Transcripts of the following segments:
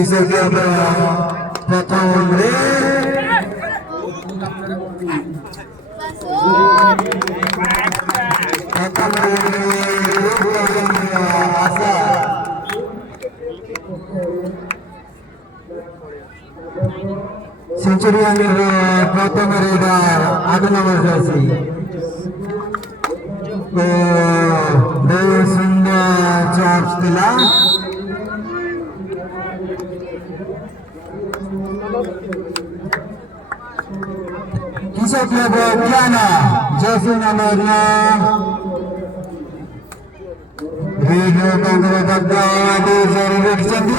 Isegi আমরা প্রথম রে সেঞ্চুরিয়ানের প্রথম রেডার 8 নম্বর জার্সি बहुत सुंदर चार्ज दिला किसे क्लब क्या ना जैसे नंबर ना वीडियो कंट्रोल करता है तो जरूर चंदी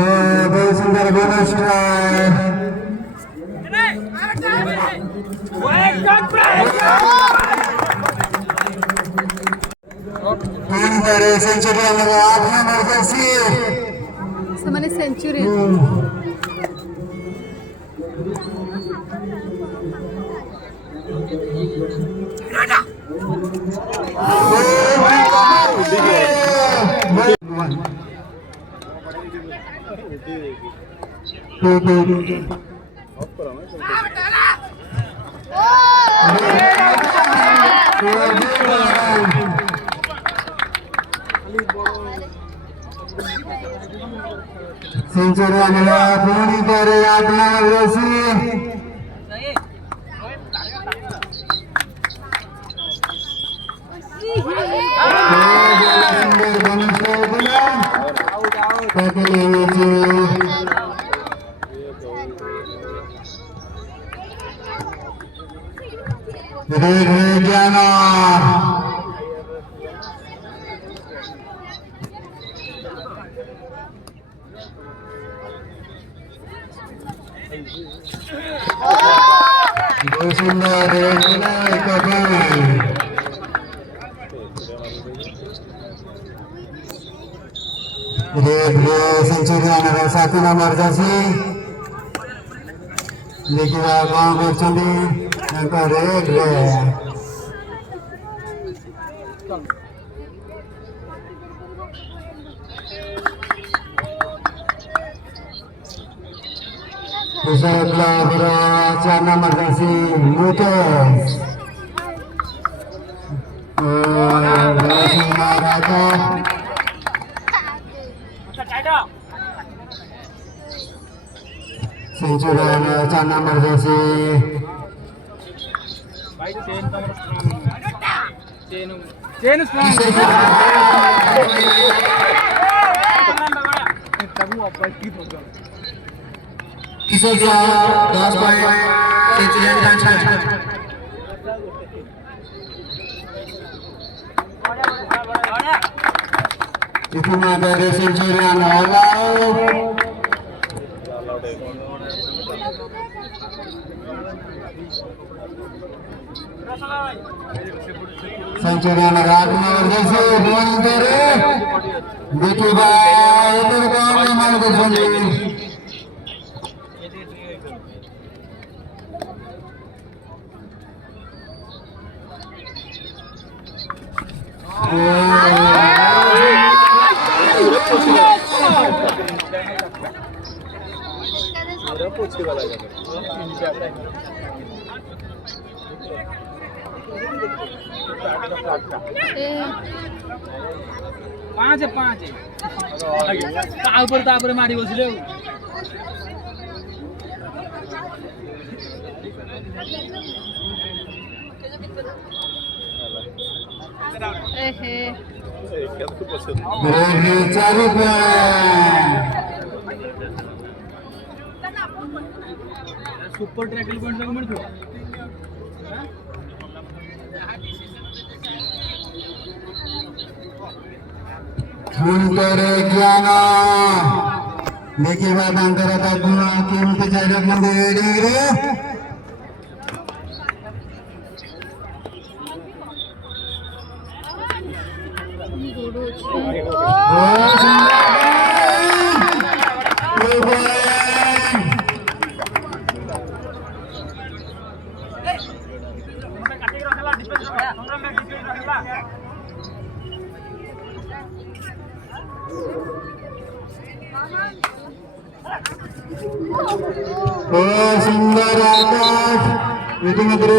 बहुत सुंदर bonus try century semane century century पूरी करे 8 नंबर रसी ज्ञाना बहुत सुंदर सेंचुरी आने 7 नंबर जर्सी देखिए कौन करछंदी रेड दूसरा club 4 number jersey motors century 4 number jersey किसे दिया 10 पॉइंट सेंचुरियन ट्रांसफर इतना बड़े सेंचुरियन ऑल आउट सेंचुरियन रात में जैसे बॉल करे देखिए भाई इधर कौन मार दे बंदी पाँच ऊपर मारी बसले सुपर ट्रॅकल पॉइंट म्हणतो ज्ञाना देखिए बात अंतरता कीमती जाहिरात मध्ये सुंदर आकाश मित्र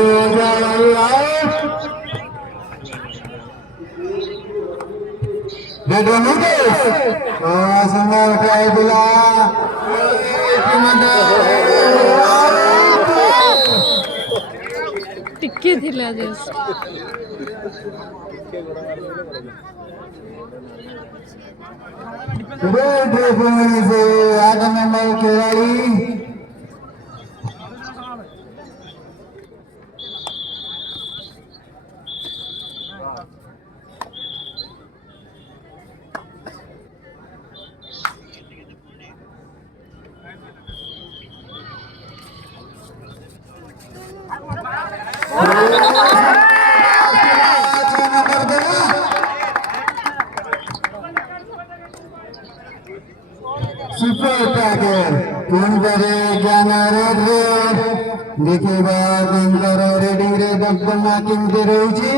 सुंदर काय दिला टिक्की दिला जस्ट आठ नंबर खेळाडू सुपर टाइगर कौन करे ज्ञान रे देखिबा कौन करे रेडिंग रे दक्कना किंते रहउची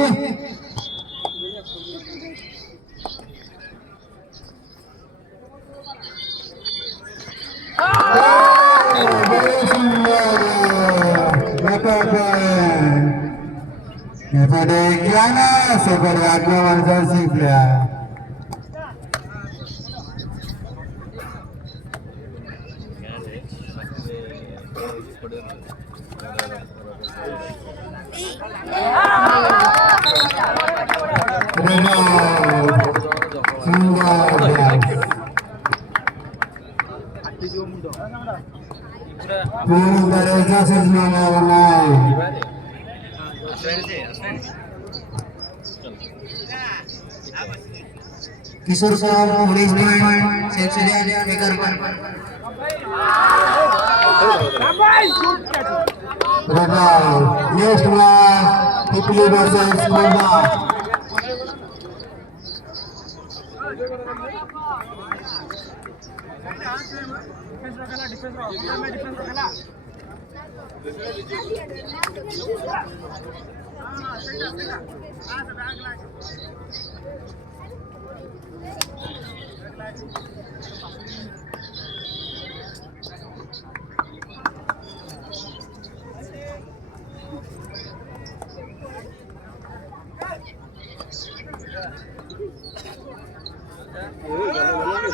एपटे ज्ञान सुपर आत्मा माणसा शिकल्या पूर्ण करायचा सुचणार नाही किशोर साहब 19 पॉइंट सेंचुरी एकर नेक्स्ट मैच पिपली वर्सेस कोलबा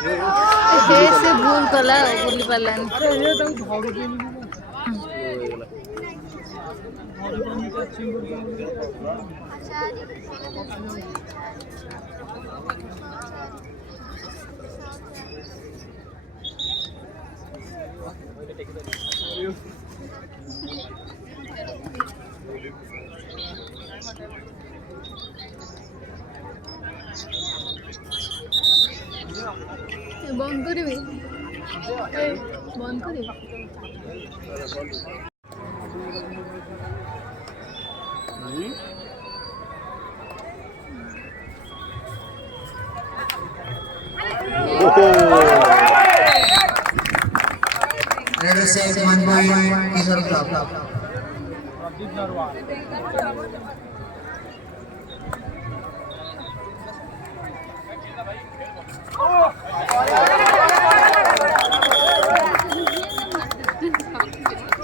से भूल कला बुली पालन बंद करिबे बंद करिबे Let us say 1 point Kishore Club.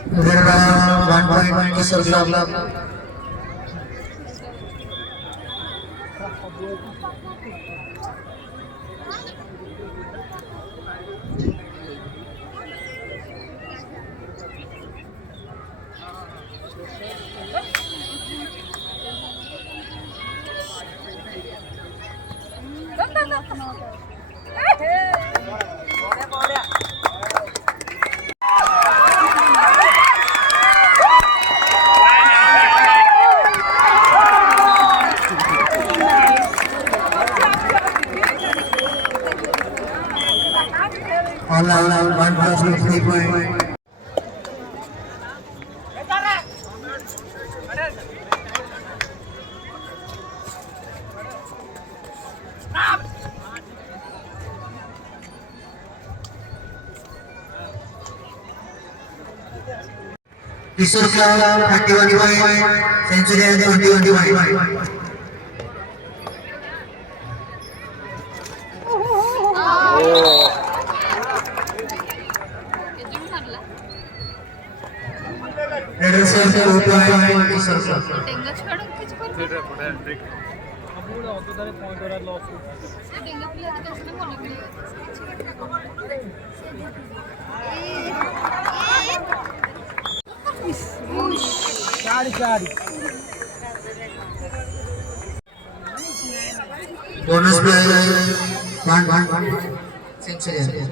One point Kishore Club. All out, 1 plus 3 point. Kishore Club 31 point, Centurion 21 point. Header says 2 point circle. डेंगा छाड़ो किस पर अब वो ऑटो दारे पॉइंट हो रहा लॉस डेंगा प्ले आदि कैसे ना बोलने चार Bonus play 1 century.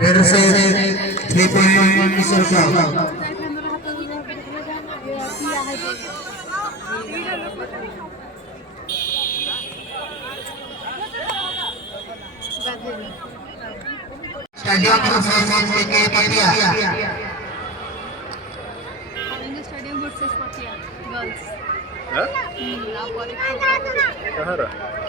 Header says 3 point circle. Stadium versus Patia. Stadium versus पटिया गर्ल्स हाँ? ना पर कहाँ रहा